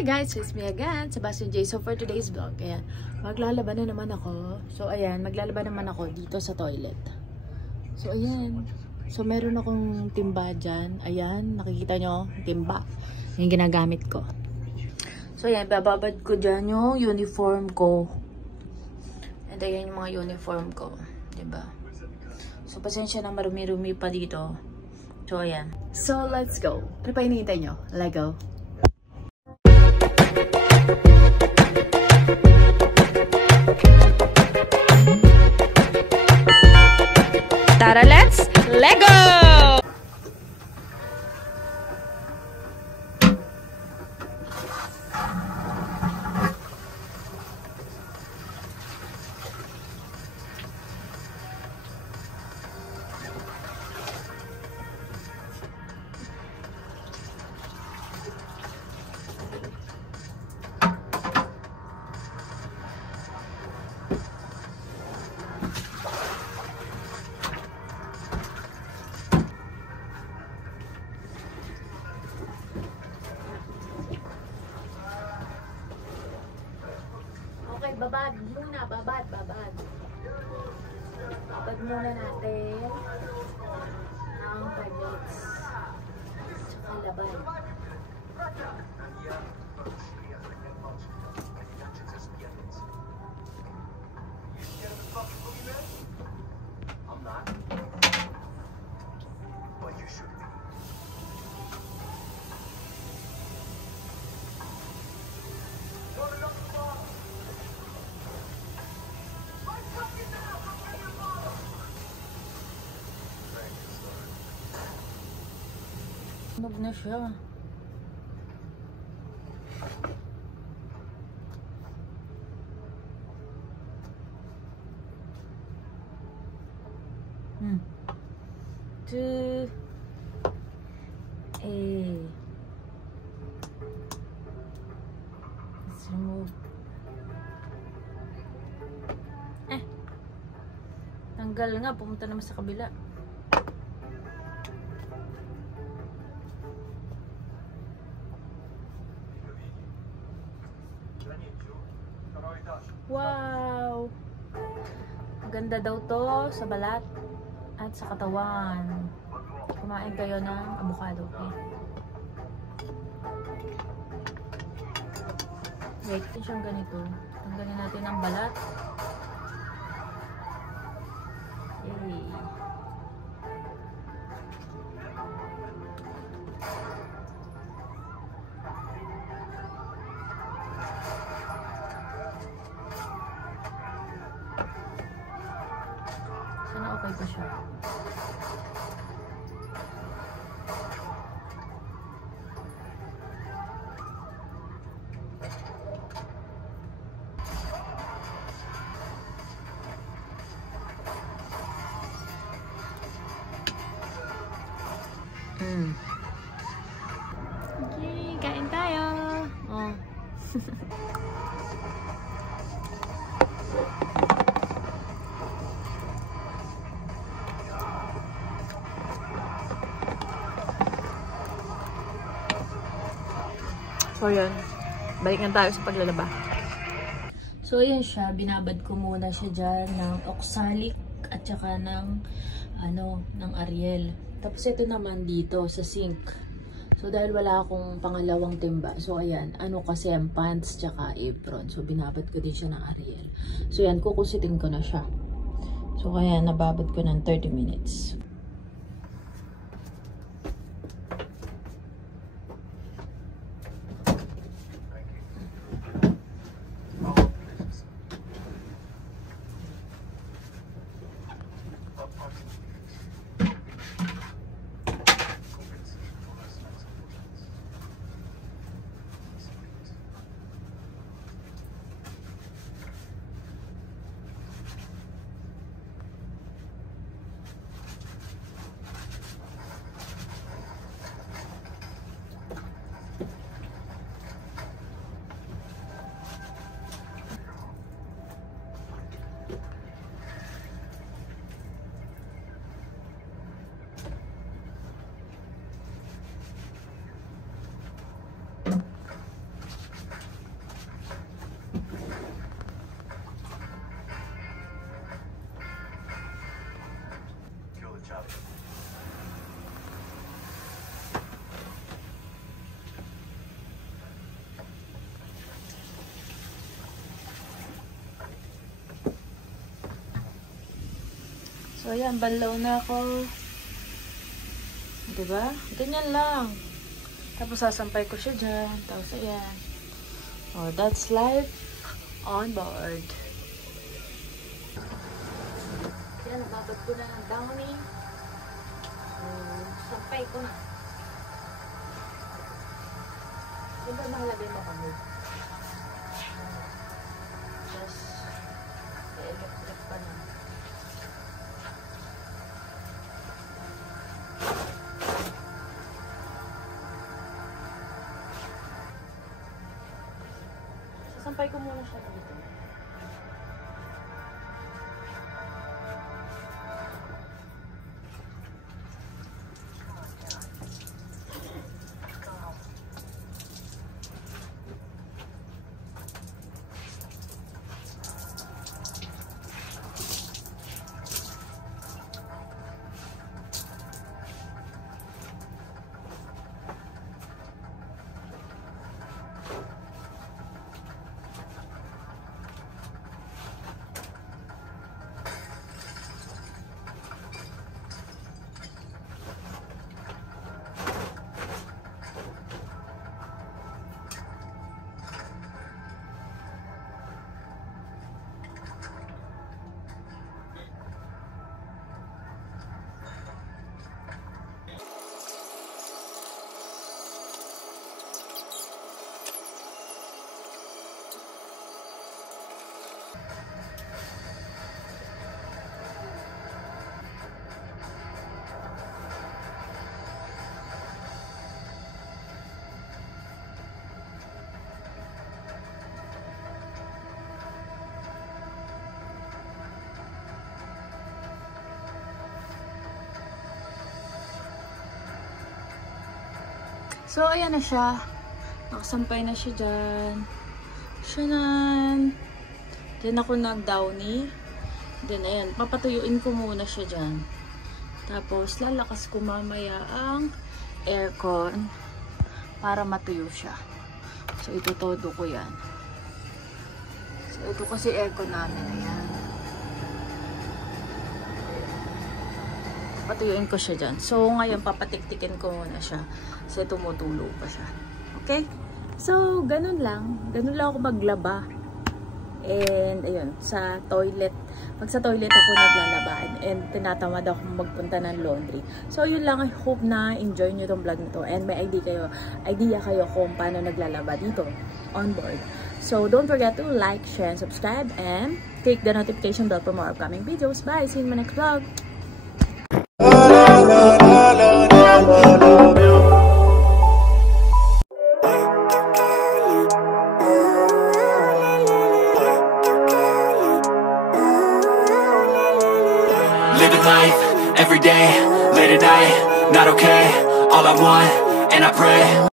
Hi guys, it's me again, Sebastian J. So for today's vlog, ayan, maglalaba na naman ako. So ayan, maglalaba naman ako dito sa toilet. So ayan, so meron akong timba dyan. Ayan, nakikita nyo, timba. Yung ginagamit ko. So ayan, bababad ko dyan yung uniform ko. And ayan yung mga uniform ko. Diba? So pasensya na marumi-rumi pa dito. So ayan. So let's go. Ano pa hinihintay nyo? Let's go. Tara, let's Lego! Okay, babad muna, babad. Babad muna natin ng 5 minutes. Tsaka laban. Tunog na siya. Two. Let's remove. Tanggal nga, pumunta naman sa kabila. Wow! Maganda daw to sa balat at sa katawan. Kumain kayo ng avocado. Okay? Wait, ito siyang ganito. Tanggalin natin ang balat. Yay! Okay pa siya. Okay, kain tayo. Oh. So, yun. Balik na tayo sa paglalaba. So, yun siya. Binabad ko muna siya dyan ng oxalic at saka ng, ng Ariel. Tapos, ito naman dito sa sink. So, dahil wala akong pangalawang timba. So, ayan. Kasi ang pants tsaka apron. So, binabad ko din siya ng Ariel. So, yan. Kukusitin ko na siya. So, kaya nababad ko ng 30 minutes. So, ayan, banlaw na ako. Diba? Ganyan lang. Tapos, sasampay ko siya dyan. Tapos, ayan. Oh, that's life on board. Ayan, nababad ko na ng downy. So, sampay ko na. Diba mahalagay mo kami? Just, electric pa na. Sasampay ko muna siya dito. So, ayan na siya. Nakasampay na siya dyan. Shanan! Then, ako nag-downy. Then, ayan. Papatuyuin ko muna siya dyan. Tapos, lalakas ko mamaya ang aircon para matuyo siya. So, ito todo ko yan. So, ito kasi aircon namin. Ayan. Patuyuin ko siya dyan. So, ngayon, papatiktikin ko muna siya. Kasi tumutulo pa siya. Okay? So, ganun lang. Ganun lang ako maglaba. And, ayun, sa toilet. Pag sa toilet ako naglalaba. And, tinatamad ako magpunta ng laundry. So, yun lang. I hope na enjoy nyo tong vlog nito. And may idea kayo kung paano naglalaba dito on board. So, don't forget to like, share, and subscribe. And, click the notification bell for more upcoming videos. Bye! See you in my next vlog! Living life, every day, late at night, not okay. All I want, and I pray